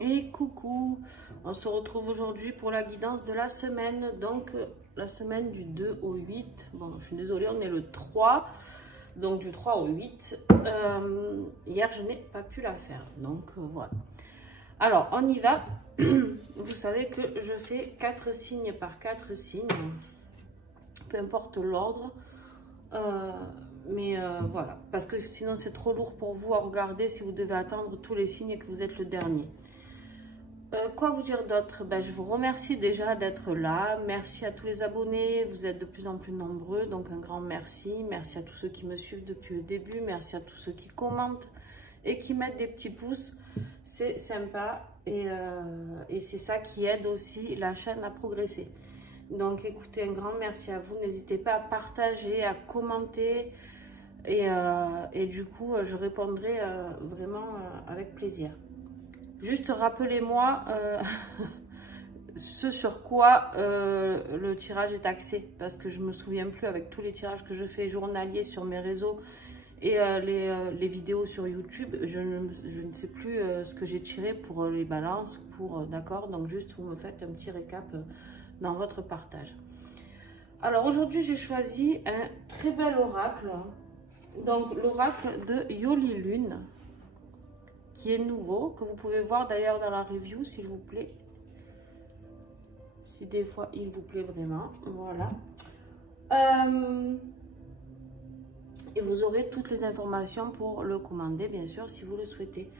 Et coucou, on se retrouve aujourd'hui pour la guidance de la semaine, donc la semaine du 2 au 8. Bon, je suis désolée, on est le 3, donc du 3 au 8. Hier, je n'ai pas pu la faire, donc voilà. Alors, on y va. Vous savez que je fais 4 signes par 4 signes, peu importe l'ordre. Voilà, parce que sinon c'est trop lourd pour vous à regarder si vous devez attendre tous les signes et que vous êtes le dernier. Quoi vous dire d'autre? Je vous remercie déjà d'être là. Merci à tous les abonnés. Vous êtes de plus en plus nombreux. Donc un grand merci. Merci à tous ceux qui me suivent depuis le début. Merci à tous ceux qui commentent et qui mettent des petits pouces. C'est sympa. Et c'est ça qui aide aussi la chaîne à progresser. Donc écoutez, un grand merci à vous. N'hésitez pas à partager, à commenter. Et du coup, je répondrai vraiment avec plaisir. Juste rappelez-moi ce sur quoi le tirage est axé, parce que je ne me souviens plus avec tous les tirages que je fais journaliers sur mes réseaux et les vidéos sur YouTube. Je ne sais plus ce que j'ai tiré pour les balances, d'accord. Donc juste vous me faites un petit récap dans votre partage. Alors aujourd'hui j'ai choisi un très bel oracle, donc l'oracle de Yoli Lune, qui est nouveau, que vous pouvez voir d'ailleurs dans la review, s'il vous plaît. Si des fois il vous plaît vraiment, voilà. Et vous aurez toutes les informations pour le commander, bien sûr, si vous le souhaitez.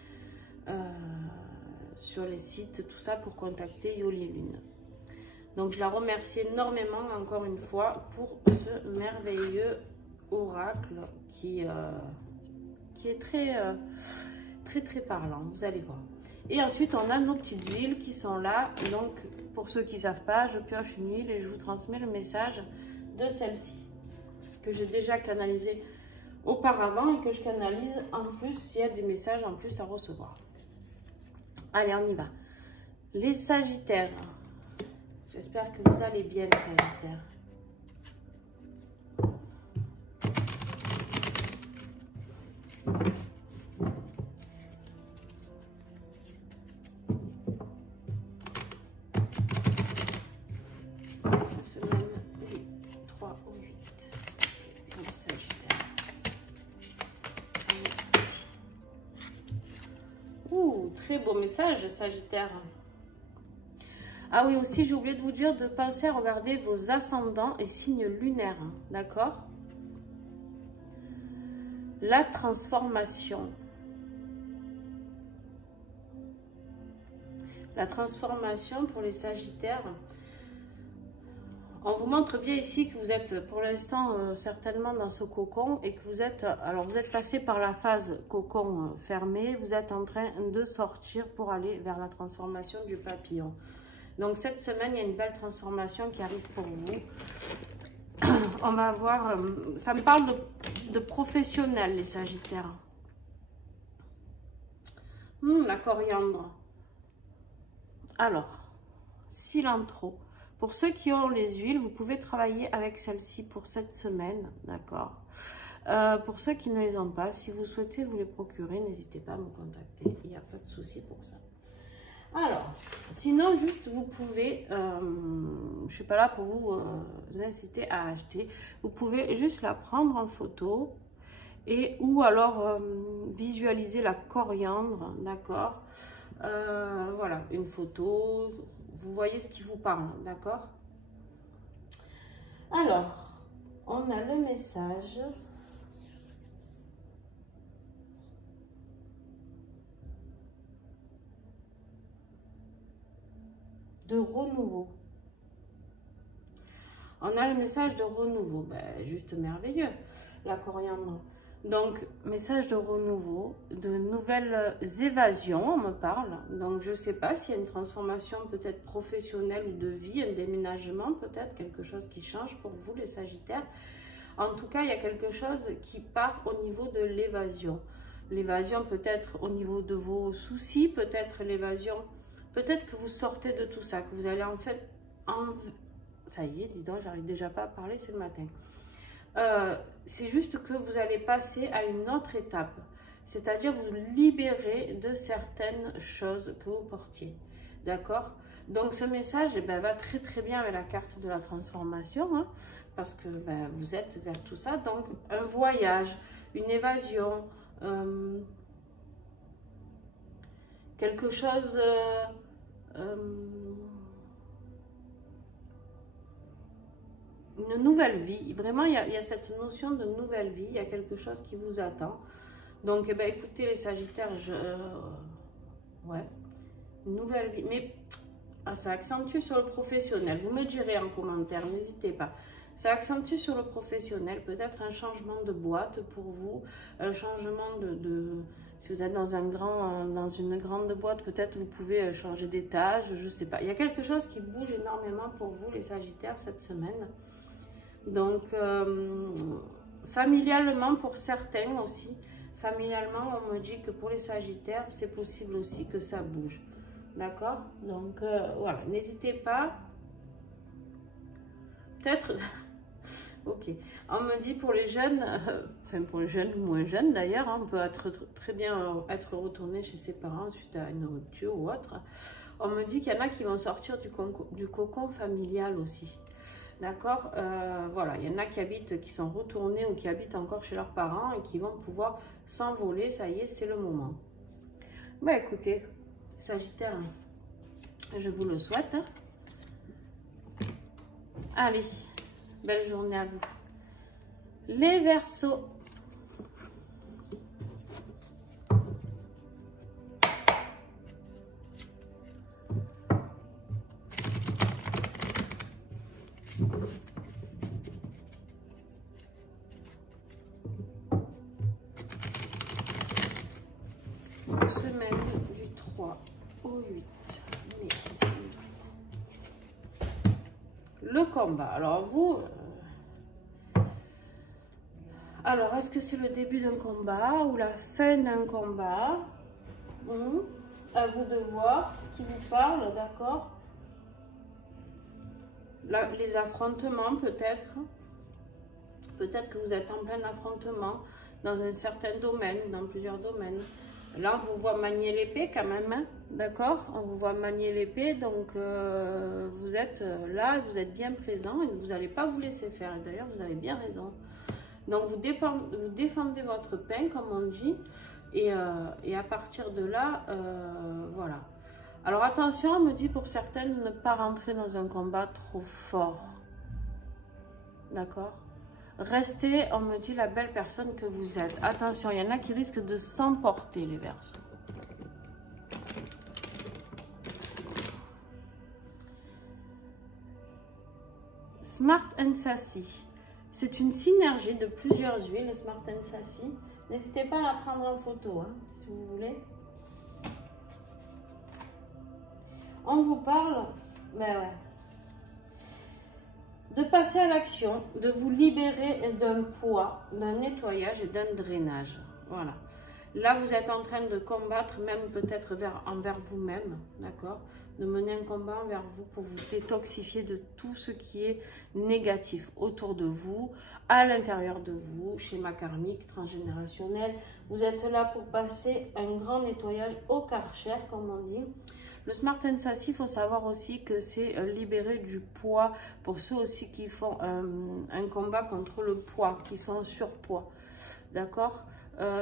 Sur les sites, tout ça, pour contacter Yoli Lune. Donc je la remercie énormément, encore une fois, pour ce merveilleux oracle qui est très parlant, vous allez voir. Et ensuite on a nos petites huiles qui sont là. Donc pour ceux qui ne savent pas, je pioche une huile et je vous transmets le message de celle-ci que j'ai déjà canalisé auparavant et que je canalise en plus s'il y a des messages en plus à recevoir. Allez, on y va. Les Sagittaires, j'espère que vous allez bien, les Sagittaires. Semaine du 3 au 8 pour les Sagittaires. Ouh, très beau message, Sagittaire. Ah oui, aussi j'ai oublié de vous dire de penser à regarder vos ascendants et signes lunaires, d'accord? La transformation. La transformation pour les Sagittaires. On vous montre bien ici que vous êtes pour l'instant certainement dans ce cocon et que vous êtes, alors vous êtes passé par la phase cocon fermé, vous êtes en train de sortir pour aller vers la transformation du papillon. Donc cette semaine, il y a une belle transformation qui arrive pour vous. On va voir, ça me parle de professionnels, les Sagittaires. La coriandre. Alors, cilantro. Pour ceux qui ont les huiles, vous pouvez travailler avec celle-ci pour cette semaine, d'accord. Pour ceux qui ne les ont pas, si vous souhaitez vous les procurer, n'hésitez pas à me contacter, il n'y a pas de souci pour ça. Alors, sinon, juste vous pouvez, je ne suis pas là pour vous inciter à acheter, vous pouvez juste la prendre en photo ou alors visualiser la coriandre, d'accord. Voilà, une photo, vous voyez ce qui vous parle, d'accord. Alors, on a le message de renouveau. On a le message de renouveau, juste merveilleux, la coriandre. Donc, message de renouveau, de nouvelles évasions, on me parle. Donc, je ne sais pas s'il y a une transformation peut-être professionnelle ou de vie, un déménagement peut-être, quelque chose qui change pour vous, les Sagittaires. En tout cas, il y a quelque chose qui part au niveau de l'évasion. L'évasion peut-être au niveau de vos soucis, peut-être l'évasion, peut-être que vous sortez de tout ça, que vous allez en fait... Ça y est, dis donc, j'arrive déjà pas à parler, c'est le matin. C'est juste que vous allez passer à une autre étape. C'est-à-dire vous libérer de certaines choses que vous portiez. D'accord? Donc ce message va très très bien avec la carte de la transformation, hein, parce que vous êtes vers tout ça. Donc un voyage, une évasion, quelque chose... une nouvelle vie. Vraiment, il y a cette notion de nouvelle vie. Il y a quelque chose qui vous attend. Donc, écoutez les Sagittaires, ouais, une nouvelle vie. Mais ça accentue sur le professionnel. Vous me direz en commentaire, n'hésitez pas. Ça accentue sur le professionnel. Peut-être un changement de boîte pour vous. Un changement si vous êtes dans une grande boîte, peut-être vous pouvez changer d'étage. Je ne sais pas. Il y a quelque chose qui bouge énormément pour vous, les Sagittaires, cette semaine. Donc, familialement, pour certains aussi, familialement, on me dit que pour les Sagittaires, c'est possible aussi que ça bouge. D'accord? Donc, voilà, n'hésitez pas. Peut-être, ok. On me dit pour les jeunes, enfin pour les jeunes ou moins jeunes d'ailleurs, hein, on peut très bien être retourné chez ses parents suite à une rupture ou autre. On me dit qu'il y en a qui vont sortir du cocon familial aussi. D'accord, voilà, il y en a qui sont retournés ou qui habitent encore chez leurs parents et qui vont pouvoir s'envoler. Ça y est, c'est le moment. Écoutez, Sagittaire, je vous le souhaite. Allez, belle journée à vous. Les Verseaux. Semaine du 3 au 8 mai. Le combat. Alors vous, alors est-ce que c'est le début d'un combat ou la fin d'un combat? À vous de voir ce qui vous parle, d'accord? Les affrontements peut-être. Peut-être que vous êtes en plein affrontement dans un certain domaine, dans plusieurs domaines. Là, on vous voit manier l'épée quand même, hein, d'accord? On vous voit manier l'épée, donc vous êtes là, vous êtes bien présent et vous n'allez pas vous laisser faire. Et d'ailleurs, vous avez bien raison. Donc, vous défendez votre pain, comme on dit, et à partir de là, voilà. Alors, attention, on me dit pour certaines, ne pas rentrer dans un combat trop fort, d'accord? Restez, on me dit, la belle personne que vous êtes. Attention, il y en a qui risquent de s'emporter, les Verseaux. Smart and Sassy. C'est une synergie de plusieurs huiles, Smart and Sassy. N'hésitez pas à la prendre en photo, hein, si vous voulez. On vous parle, de passer à l'action, de vous libérer d'un poids, d'un nettoyage et d'un drainage. Voilà. Là, vous êtes en train de combattre, même peut-être envers vous-même, d'accord? De mener un combat envers vous pour vous détoxifier de tout ce qui est négatif autour de vous, à l'intérieur de vous, schéma karmique, transgénérationnel. Vous êtes là pour passer un grand nettoyage au Karcher, comme on dit. Le Smart and Sassy, il faut savoir aussi que c'est libérer du poids pour ceux aussi qui font un combat contre le poids, qui sont en surpoids. D'accord?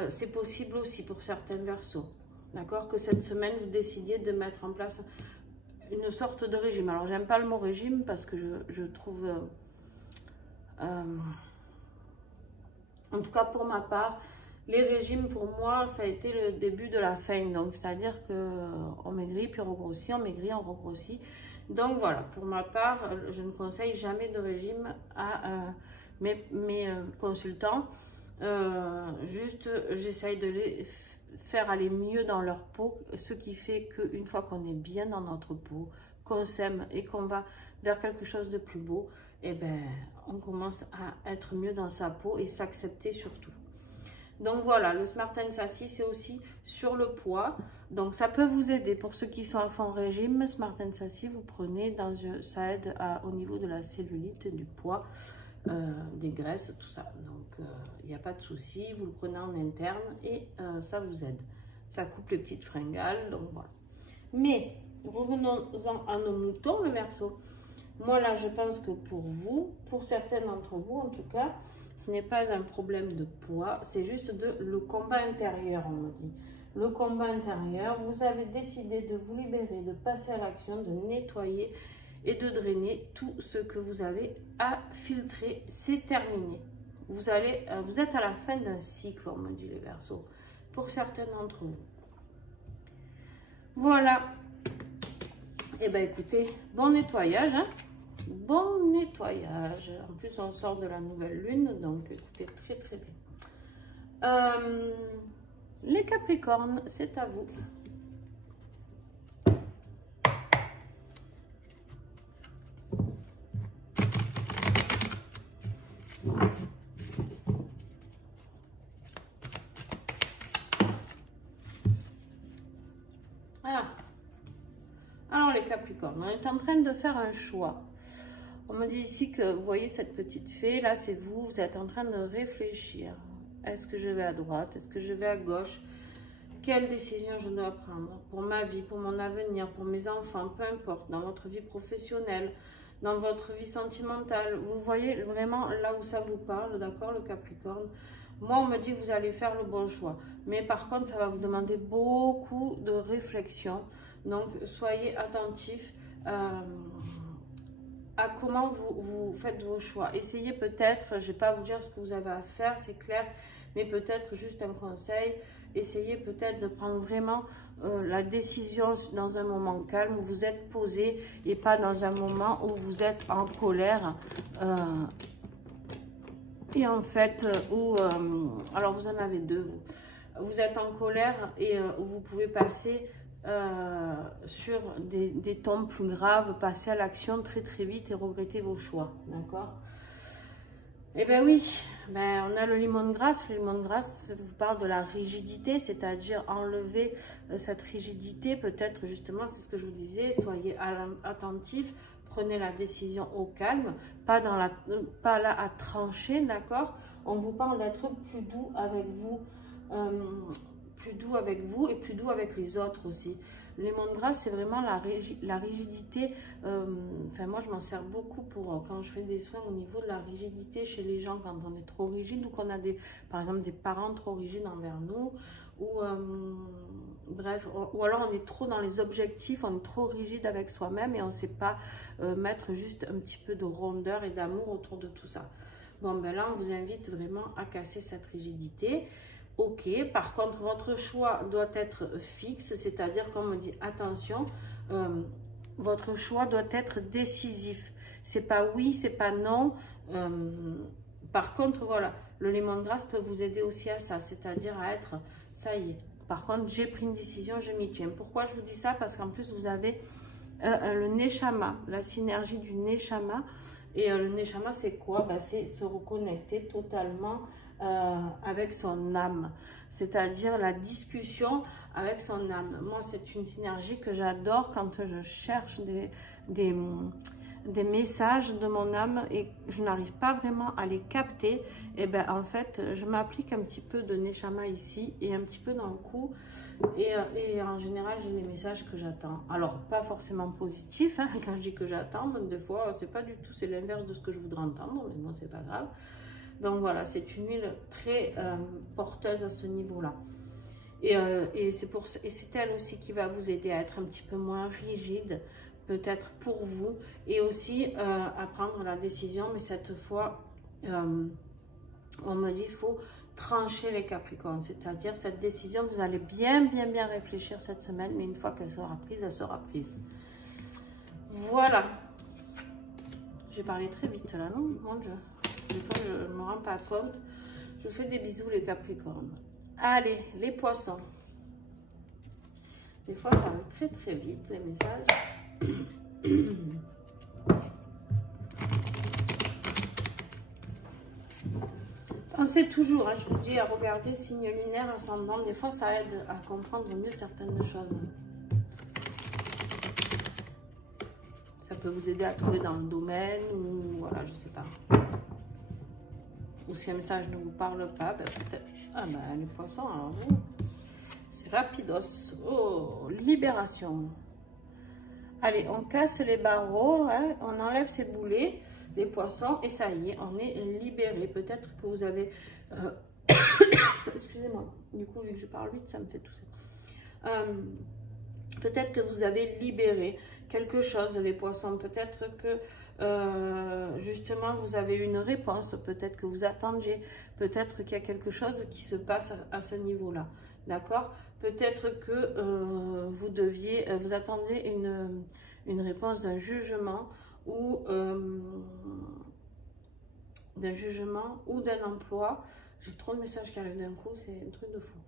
C'est possible aussi pour certains Verseaux. D'accord? Que cette semaine, vous décidiez de mettre en place une sorte de régime. Alors, j'aime pas le mot régime parce que je trouve... en tout cas, pour ma part... Les régimes, pour moi, ça a été le début de la fin. Donc, c'est-à-dire qu'on maigrit, puis on regrossit, on maigrit, on regrossit. Donc, voilà, pour ma part, je ne conseille jamais de régime à mes consultants. Juste, j'essaye de les faire aller mieux dans leur peau, ce qui fait qu'une fois qu'on est bien dans notre peau, qu'on s'aime et qu'on va vers quelque chose de plus beau, eh ben, on commence à être mieux dans sa peau et s'accepter surtout. Donc voilà, le Smart and Sassy, c'est aussi sur le poids. Donc ça peut vous aider. Pour ceux qui sont à fond régime, Smart and Sassy, vous prenez, ça aide au niveau de la cellulite, du poids. des graisses, tout ça. Donc, il n'y a pas de souci, vous le prenez en interne et ça vous aide. Ça coupe les petites fringales, donc voilà. Mais, revenons-en à nos moutons, le Verseau. Moi, là, je pense que pour vous, pour certains d'entre vous, en tout cas, ce n'est pas un problème de poids, c'est juste le combat intérieur, on me dit. Le combat intérieur, vous avez décidé de vous libérer, de passer à l'action, de nettoyer et de drainer tout ce que vous avez à filtrer. C'est terminé. Vous êtes à la fin d'un cycle, on me dit les Verseaux, pour certains d'entre vous. Voilà. Et bien écoutez, bon nettoyage, hein. Bon nettoyage. En plus, on sort de la nouvelle lune, donc écoutez, très très bien. Les Capricornes, c'est à vous. Voilà. Alors les Capricornes, on est en train de faire un choix. On me dit ici que vous voyez cette petite fée, là c'est vous, vous êtes en train de réfléchir. Est-ce que je vais à droite? Est-ce que je vais à gauche? Quelle décision je dois prendre pour ma vie, pour mon avenir, pour mes enfants, peu importe, dans votre vie professionnelle, dans votre vie sentimentale. Vous voyez vraiment là où ça vous parle, d'accord, le Capricorne? Moi, on me dit que vous allez faire le bon choix. Mais par contre, ça va vous demander beaucoup de réflexion. Donc, soyez attentifs à comment vous faites vos choix. Essayez peut-être, je ne vais pas vous dire ce que vous avez à faire, c'est clair, mais peut-être juste un conseil, essayez peut-être de prendre vraiment la décision dans un moment calme où vous êtes posé et pas dans un moment où vous êtes en colère. Et en fait, alors vous en avez deux, vous êtes en colère et où vous pouvez passer sur des tons plus graves, passer à l'action très très vite et regretter vos choix, d'accord? Eh bien oui, ben, on a le limon de grâce. Le limon de grâce vous parle de la rigidité, c'est-à-dire enlever cette rigidité, peut-être justement, c'est ce que je vous disais, soyez attentifs, prenez la décision au calme, pas là à trancher, d'accord? On vous parle d'être plus doux avec vous, et plus doux avec les autres aussi. Le limon de grâce, c'est vraiment la rigidité. Enfin, moi, je m'en sers beaucoup pour quand je fais des soins au niveau de la rigidité chez les gens, quand on est trop rigide ou qu'on a par exemple des parents trop rigides envers nous, ou bref, ou alors on est trop dans les objectifs, on est trop rigide avec soi-même et on ne sait pas mettre juste un petit peu de rondeur et d'amour autour de tout ça. Bon, ben là, on vous invite vraiment à casser cette rigidité. Ok, par contre, votre choix doit être fixe, c'est-à-dire qu'on me dit, attention, votre choix doit être décisif. C'est pas oui, c'est pas non. Par contre, voilà, le limon de grâce peut vous aider aussi à ça, c'est-à-dire à être, ça y est. Par contre, j'ai pris une décision, je m'y tiens. Pourquoi je vous dis ça? Parce qu'en plus, vous avez le Neshama, la synergie du Neshama. Et le Neshama, c'est quoi? Ben, c'est se reconnecter totalement avec son âme, c'est-à-dire la discussion avec son âme. Moi, c'est une synergie que j'adore quand je cherche des messages de mon âme et je n'arrive pas vraiment à les capter. Et ben en fait, je m'applique un petit peu de Neshama ici et un petit peu dans le cou et en général, j'ai les messages que j'attends. Alors, pas forcément positifs, hein, quand je dis que j'attends, des fois, c'est pas du tout, c'est l'inverse de ce que je voudrais entendre, mais bon, c'est pas grave. Donc voilà, c'est une huile très porteuse à ce niveau-là. Et c'est elle aussi qui va vous aider à être un petit peu moins rigide, peut-être pour vous, et aussi à prendre la décision, mais cette fois, on me dit, il faut trancher les Capricornes, c'est-à-dire cette décision, vous allez bien réfléchir cette semaine, mais une fois qu'elle sera prise, elle sera prise. Voilà. J'ai parlé très vite là, non? Mon Dieu. Des fois, je ne me rends pas compte. Je vous fais des bisous, les Capricornes. Allez, les Poissons. Des fois, ça va très très vite, les messages. Pensez toujours, hein, je vous dis, à regarder signe lunaire, ascendant. Des fois, ça aide à comprendre mieux certaines choses. Ça peut vous aider à trouver dans le domaine ou voilà, je sais pas. ou si un message ne vous parle pas, ben, peut-être... Ah ben, les poissons, alors vous, c'est rapidos. Oh, libération. Allez, on casse les barreaux, hein, on enlève ces boulets, les poissons, et ça y est, on est libéré. Peut-être que vous avez... Excusez-moi, du coup, vu que je parle vite, ça me fait tousser. Peut-être que vous avez libéré quelque chose, les poissons. Peut-être que, justement, vous avez une réponse. Peut-être que vous attendiez. Peut-être qu'il y a quelque chose qui se passe à ce niveau-là. D'accord? Peut-être que vous attendiez une réponse d'un jugement ou d'un emploi. J'ai trop de messages qui arrivent d'un coup, c'est un truc de fou.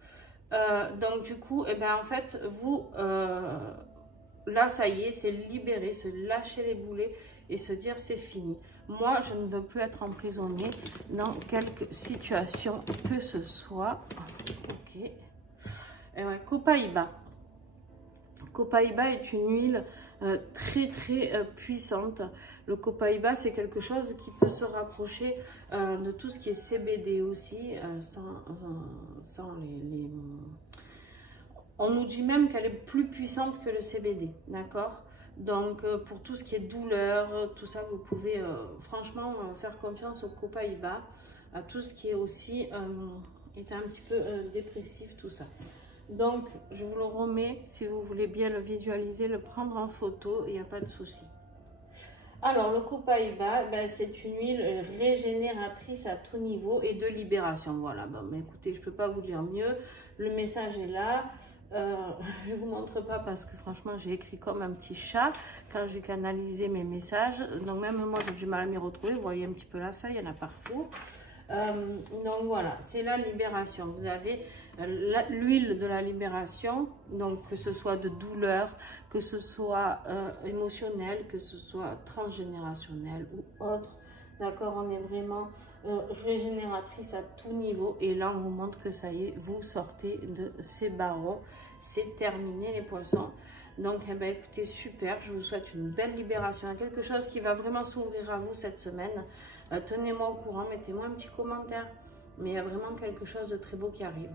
Donc du coup, eh ben, en fait, vous, là, ça y est, c'est libéré, se lâcher les boulets et se dire c'est fini. Moi, je ne veux plus être emprisonnée dans quelque situation que ce soit. Ok. Et ouais, Copaiba. Copaiba est une huile très puissante. Le Copaiba, c'est quelque chose qui peut se rapprocher de tout ce qui est CBD aussi, sans les... On nous dit même qu'elle est plus puissante que le CBD, d'accord? Donc, pour tout ce qui est douleur, tout ça, vous pouvez franchement faire confiance au Copaiba, à tout ce qui est aussi est un petit peu dépressif, tout ça. Donc, je vous le remets, si vous voulez bien le visualiser, le prendre en photo, il n'y a pas de souci. Alors, le Copaiba, ben, c'est une huile régénératrice à tout niveau et de libération. Voilà, bon, mais écoutez, je ne peux pas vous dire mieux. Le message est là. Je ne vous montre pas parce que franchement, j'ai écrit comme un petit chat quand j'ai canalisé mes messages. Donc, même moi, j'ai du mal à m'y retrouver. Vous voyez un petit peu la feuille, il y en a partout. Donc voilà, c'est la libération. Vous avez l'huile de la libération, donc que ce soit de douleur, que ce soit émotionnel, que ce soit transgénérationnel ou autre. D'accord, on est vraiment régénératrice à tout niveau. Et là, on vous montre que ça y est, vous sortez de ces barreaux. C'est terminé les poissons. Donc, eh ben, écoutez, super. Je vous souhaite une belle libération. Quelque chose qui va vraiment s'ouvrir à vous cette semaine. Tenez-moi au courant, mettez-moi un petit commentaire. Mais il y a vraiment quelque chose de très beau qui arrive.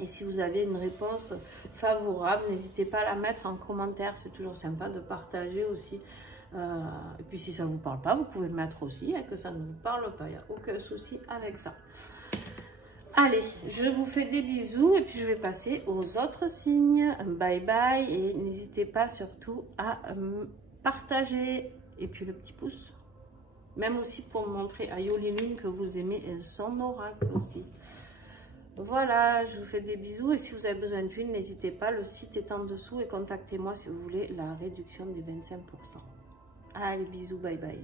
Et si vous avez une réponse favorable, n'hésitez pas à la mettre en commentaire. C'est toujours sympa de partager aussi. Et puis si ça ne vous parle pas, vous pouvez le mettre aussi. Et que ça ne vous parle pas, il n'y a aucun souci avec ça. Allez, je vous fais des bisous et puis je vais passer aux autres signes. Bye bye et n'hésitez pas surtout à partager. Et puis le petit pouce. Même aussi pour montrer à Yolilune que vous aimez son oracle aussi. Voilà, je vous fais des bisous. Et si vous avez besoin d'huile, n'hésitez pas. Le site est en dessous et contactez-moi si vous voulez la réduction des 25%. Allez, bisous, bye bye.